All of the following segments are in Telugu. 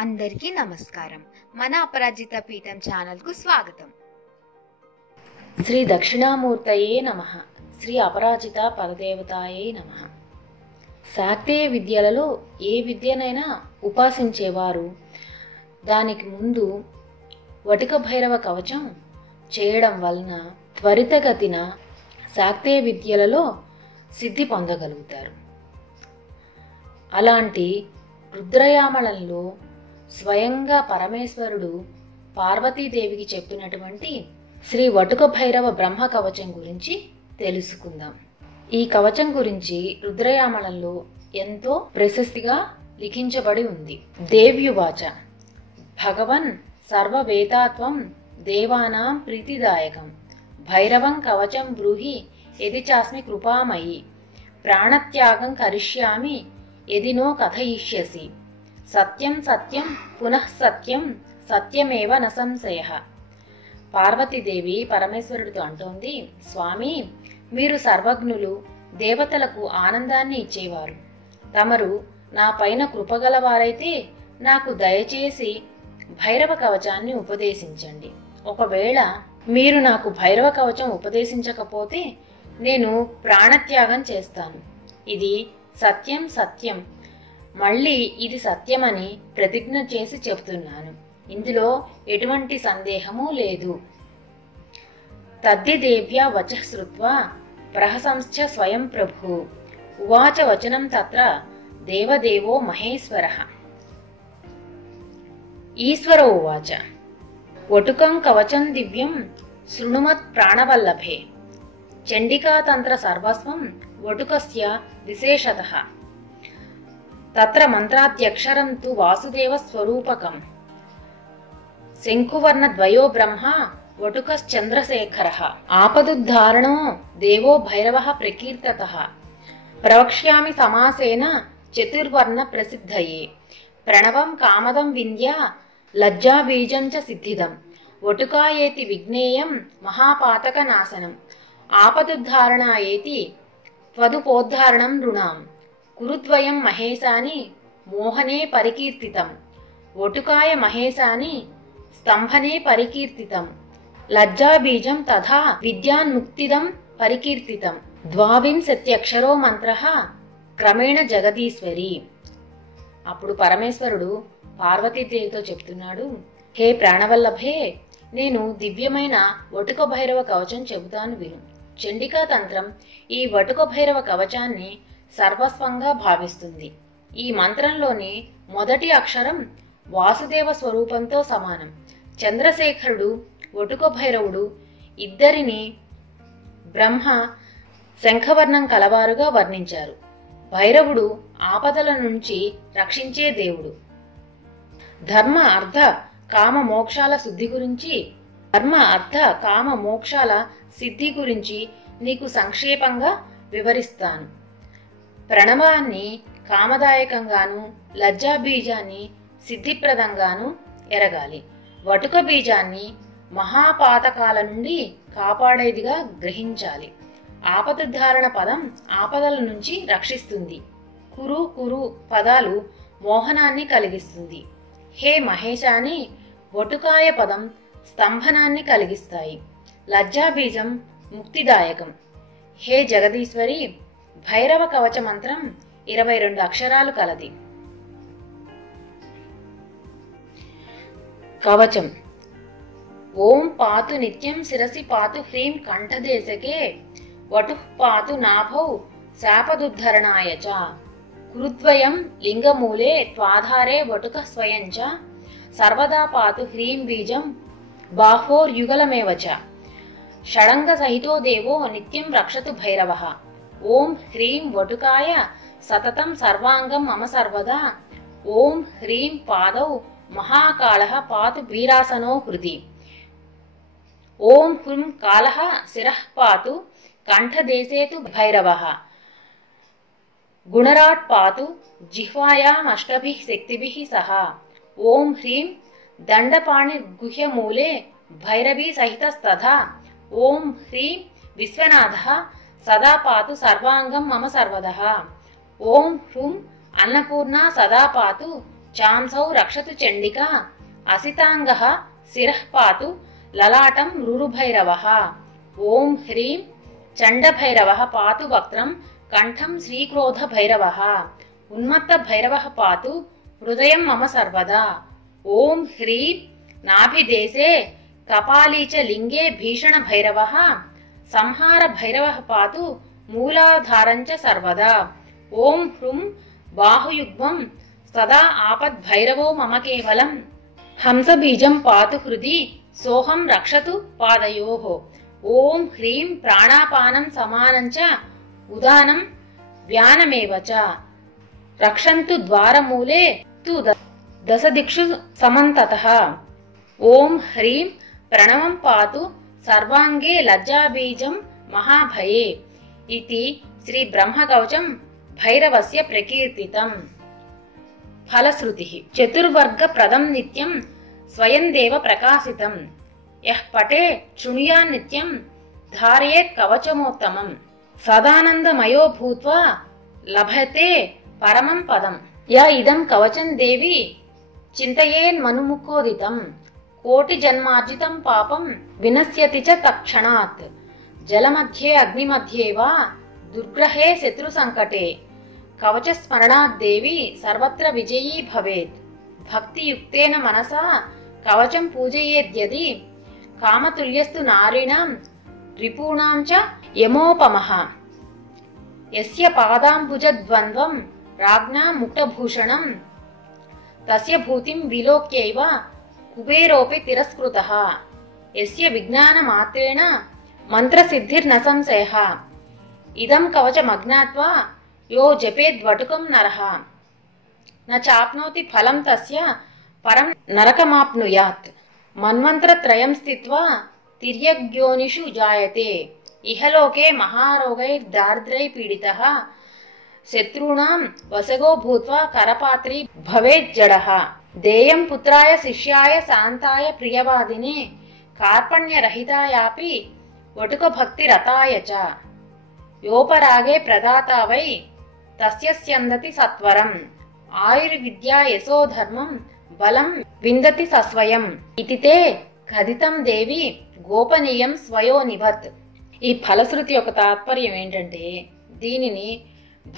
అందరికీ నమస్కారం. మన అపరాజిత పీఠం ఛానల్కు స్వాగతం. శ్రీ దక్షిణామూర్తయే నమః. శ్రీ అపరాజిత పరదేవతాయే నమః. శాక్తేయ విద్యలలో ఏ విద్యనైనా ఉపాసించేవారు దానికి ముందు వటిక భైరవ కవచం చేయడం వలన త్వరితగతిన శాక్తేయ విద్యలలో సిద్ధి పొందగలుగుతారు. అలాంటి రుద్రయామళంలో స్వయంగా పరమేశ్వరుడు పార్వతీదేవికి చెప్పినటువంటి శ్రీ వటుక భైరవ బ్రహ్మ కవచం గురించి తెలుసుకుందాం. ఈ కవచం గురించి రుద్రయామళంలో ఎంతో ప్రశస్తిగా లిఖించబడి ఉంది. దేవ్యువాచ భగవన్ సర్వవేదాత్వం దేవానాం ప్రీతిదాయకం భైరవం కవచం బ్రూహి యది చాస్మి కృపామయి ప్రాణత్యాగం కరిష్యామి యదినో కథయిష్యసి సత్యం సత్యం పునః సత్యం సత్యమేవ న సంశయః. పార్వతీదేవి పరమేశ్వరుడితో అంటోంది, స్వామి, మీరు సర్వజ్ఞులు, దేవతలకు ఆనందాన్ని ఇచ్చేవారు. తమరు నా పైన కృపగలవారైతే నాకు దయచేసి భైరవ కవచాన్ని ఉపదేశించండి. ఒకవేళ మీరు నాకు భైరవ కవచం ఉపదేశించకపోతే నేను ప్రాణత్యాగం చేస్తాను. ఇది సత్యం సత్యం, మళ్ళీ ఇది సత్యమని ప్రతిజ్ఞ చేసి చెబుతున్నాను. ఇందులో ఎటువంటి సందేహము లేదు. తద్దిదేభ్య వచః శ్రుత్వా ప్రహసంశ్చ స్వయం ప్రభు ఉవాచ వచనం తత్ర దేవదేవో మహేశ్వరః. ఈశ్వర ఉవాచ వటుకం కవచం దివ్యం శృణుమత్ ప్రాణవల్లభే చండికాతంత్ర సర్వస్వం వటుకస్య విశేషతః తత్ర మంత్రాద్యక్షరం తు వాసుదేవ స్వరూపకం శంకువర్ణ ద్వయో బ్రహ్మ వటుకశ్చంద్రశేఖరః ఆపదుద్ధారణో దేవో భైరవః ప్రకీర్తతః ప్రవక్ష్యామి సమాసేన చతుర్వర్ణ ప్రసిద్ధయే ప్రణవం కామదం వింధ్య లజ్జాబీజం చ సిద్ధిదం వటుకాయేతి విజ్ఞేయం మహాపాతక నాశనం ఆపదుద్ధారణాయేతి త్వదుపోద్ధారణం నృణాం కురుద్వయం మహేశాని మోహనే పరికీర్తితం వటుకాయ మహేశాని స్తంభనే పరికీర్తితం లజ్జాబీజం తథా విద్యాన్ముక్తిదం పరికీర్తితం ద్వావింశత్యక్షరో మంత్రః క్రమేణ జగదీశ్వరి. అప్పుడు పరమేశ్వరుడు పార్వతీదేవితో చెప్తున్నాడు, హే ప్రాణవల్లభే, నేను దివ్యమైన వటుక భైరవ కవచం చెబుతాను విను. చండికా తంత్రం ఈ వటుక భైరవ కవచాన్ని సర్వస్వంగా భావిస్తుంది. ఈ మంత్రంలోని మొదటి అక్షరం వాసుదేవ స్వరూపంతో సమానం. చంద్రశేఖరుడు, వటుక భైరవుడు ఇద్దరిని బ్రహ్మ శంఖవర్ణం కలవారుగా వర్ణించారు. భైరవుడు ఆపదల నుంచి రక్షించే దేవుడు. ధర్మ అర్థ కామ మోక్షాల సిద్ధి గురించి నీకు సంక్షేపంగా వివరిస్తాను. ప్రణవాన్ని కామదాయకంగాను లజ్జాబీజాన్ని సిద్ధిప్రదంగాను ఎరగాలి. వటుక బీజాన్ని మహాపాతకాల నుండి కాపాడేదిగా గ్రహించాలి. ఆపదుద్ధారణ పదం ఆపదల నుంచి రక్షిస్తుంది. కురు కురు పదాలు మోహనాన్ని కలిగిస్తుంది. హే మహేశాని వటుకాయ పదం స్తంభనాన్ని కలిగిస్తాయి. లజ్జాబీజం ముక్తిదాయకం. హే జగదీశ్వరి, భైరవ కవచ మంత్రం 22 అక్షరాలు కలది. కవచం ఓం పాతు నిత్యం శిరసి పాతు హ్రీం కంఠదేశకే వటుః పాతు నాభౌ శాపదుద్ధరణాయ చ కురుద్వయం లింగమూలే త్వాధారే వటుక స్వయం చ సర్వదా పాతు హ్రీం బీజం బాహోర్యుగలమేవ చ షడంగ సహితో దేవో నిత్యం రక్షతు భైరవః. ఓం హ్రీం వటుకాయ సతతం సర్వాంగం మమ సర్వదా. ఓం హ్రీం పాదౌ మహాకాళః పాతు వీరాసనో హృది. ఓం హ్రీం కాళః శిరః పాతు కంఠదేశే తు భైరవః. గుణరాట్ పాతు జిహ్వాయామష్టభిః శక్తిభిః సహ. ఓం హ్రీం దండపాణి గుహ్యమూలే భైరవీ సహితస్తథా. ఓం హ్రీం విశ్వనాథః సదా పాతు సర్వాంగం మమ సర్వదః. ఓం హ్రూం అన్నపూర్ణ సదా పాతు చాంసౌ రక్షతు చండికా అసితాంగః శిరః పాతు లలాటం రురుభైరవః. ఓం హ్రీం చండభైరవః పాతు వక్త్రం కంఠం శ్రీక్రోధభైరవః. ఉన్మత్తభైరవః పాతు హృదయం మమ సర్వదా. ఓం హ్రీం నాభిదేశే కపాలీ చ లింగే భీషణభైరవః. సంహారభైరవః పాతు మూలాధారం చ సర్వదా. ఓం హృం బాహుయుగ్మం సదా ఆపద్భైరవో మమ కేవలం. హంసబీజం పాతు హృది సోహం రక్షతు పాదయోః. ఓం హ్రీం ప్రాణాపానం సమానం చ ఉదానం వ్యానమేవ చ. రక్షन्तు ద్వారమూలే తు దశదిక్షు సమంతతః. ఓం హ్రీం ప్రణవం పాతు సర్వాంగే లజ్జాబీజం మహాభయే. ఇతి శ్రీ బ్రహ్మకవచం భైరవస్య ప్రకీర్తితం. ఫలశ్రుతిః చతుర్వర్గ ప్రదం నిత్యం స్వయం దేవ ప్రకాశితం. యః పఠే శృణుయాన్ నిత్యం ధారయేత్ కవచమోత్తమం. సదానందమయో భూత్వా లభతే పరమం పదం. య ఇదం కవచం దేవి చింతయేన్మనుముఖోదితం. కోటి జన్మార్జితం పాపం వినశ్యతి చ తక్షణాత్. జలమధ్యే అగ్నిమధ్యే వా దుర్గ్రహే శత్రు సంకటే. కవచ స్మరణాద్దేవి సర్వత్ర విజయీ భవేత్. భక్తియుక్తేన మనసా కవచం పూజయేద్యది కామతుల్యస్తు నారీణాం రిపూణాం చ యమోపమః. యస్య పాదాంబుజద్వంద్వం రాజ్ఞా ముక్తభూషణం తస్య భూతిం విలోక్యైవ కుబేరోపి తిరస్కృతః. యస్య విజ్ఞానమాత్రేణ మంత్రసిద్ధిర్న సంశయః. ఇదం కవచమజ్ఞాత్వా యో జపేద్వటుకం నరః న చాప్నోతి ఫలం తస్య పరం నరకమాప్నుయాత్. మన్వంతరత్రయం స్థిత్వా తిర్యగ్యోనిషు జాయతే. ఇహలోకే మహారోగైర్దారిద్ర్యై పీడితః శత్రూణాం వసగో భూత్వా కరపాత్రీ భవేజ్జడః. దేయం పుత్రాయ శిష్యాయ శాంతాయ ప్రియవాదినే కార్పణ్యరహితాయాపి వటుక భక్తిరతాయ చ. యోపరాగే ప్రదాతా వై తస్య స్యందతి సత్వరం. ఆయుర్విద్యా యశో ధర్మం బలం విందతి సస్వయం. ఇతి తే కథితం దేవి గోపనీయం స్వయోనివత్. ఈ ఫలశ్రుతి యొక్క తాత్పర్యం ఏంటంటే దీనిని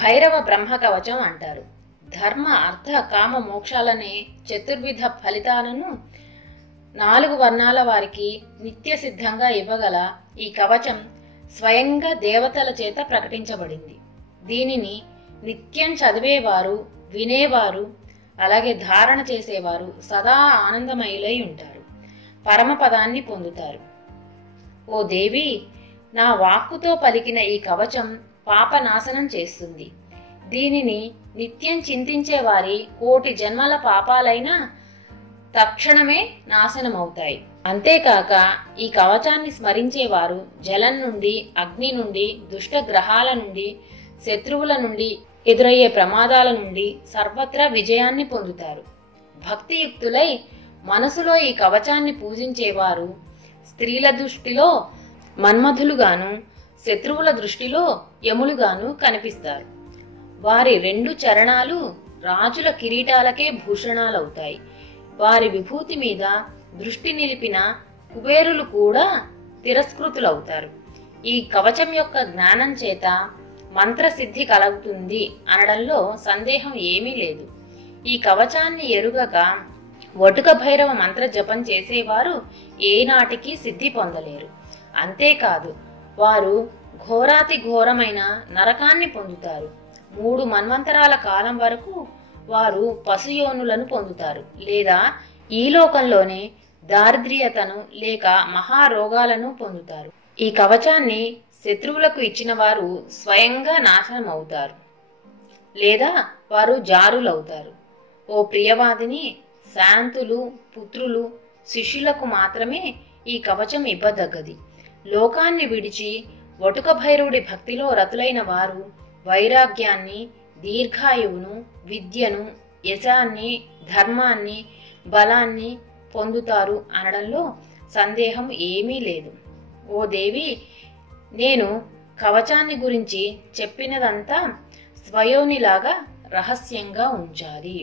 భైరవ బ్రహ్మ కవచం అంటారు. ధర్మ అర్థ కామ మోక్షాలనే చతుర్విధ ఫలితాలను 4 వర్ణాల వారికి నిత్య సిద్ధంగా ఇవ్వగల ఈ కవచం స్వయంగా దేవతల చేత ప్రకటించబడింది. దీనిని నిత్యం చదివేవారు, వినేవారు, అలాగే ధారణ చేసేవారు సదా ఆనందమయులై ఉంటారు, పరమపదాన్ని పొందుతారు. ఓ దేవి, నా వాక్కుతో పలికిన ఈ కవచం పాపనాశనం చేస్తుంది. దీనిని నిత్యం చింతించే వారి కోటి జన్మల పాపాలైనా తక్షణమే నాశనమవుతాయి. అంతేకాక ఈ కవచాన్ని స్మరించేవారు జలం నుండి, అగ్ని నుండి, దుష్ట గ్రహాల నుండి, శత్రువుల నుండి, ఎదురయ్యే ప్రమాదాల నుండి సర్వత్రా విజయాన్ని పొందుతారు. భక్తియుక్తులై మనసులో ఈ కవచాన్ని పూజించేవారు స్త్రీల దృష్టిలో మన్మధులుగాను, శత్రువుల దృష్టిలో యములుగాను కనిపిస్తారు. వారి 2 చరణాలు రాజుల కిరీటాలకే భూషణాలవుతాయి. వారి విభూతి మీద దృష్టి నిలిపిన కుబేరులు కూడా తిరస్కృతులవుతారు. ఈ కవచం యొక్క జ్ఞానం చేత మంత్రసిద్ధి కలుగుతుంది అనడంలో సందేహం ఏమీ లేదు. ఈ కవచాన్ని ఎరుగక వటుక భైరవ మంత్ర జపం చేసేవారు ఏనాటికి సిద్ధి పొందలేరు. అంతేకాదు, వారు ఘోరాతి ఘోరమైన నరకాన్ని పొందుతారు. 3 మన్వంతరాల కాలం వరకు వారు పశుయోనులను పొందుతారు, లేదా ఈ లోకంలోనే దారిద్ర్యతను లేక మహారోగాలను పొందుతారు. ఈ కవచాన్ని శత్రువులకు ఇచ్చిన వారు స్వయంగా నాశనం అవుతారు, లేదా వారు జారులవుతారు. ఓ ప్రియవాదిని, శాంతులు, పుత్రులు, శిష్యులకు మాత్రమే ఈ కవచం ఇవ్వదగ్గది. లోకాన్ని విడిచి వటుక భైరవుడి భక్తిలో రతులైన వారు వైరాగ్యాన్ని, దీర్ఘాయువును, విద్యను, యశాన్ని, ధర్మాన్ని, బలాన్ని పొందుతారు అనడంలో సందేహం ఏమీ లేదు. ఓ దేవి, నేను కవచాన్ని గురించి చెప్పినదంతా స్వయోనిలాగా రహస్యంగా ఉంచాలి.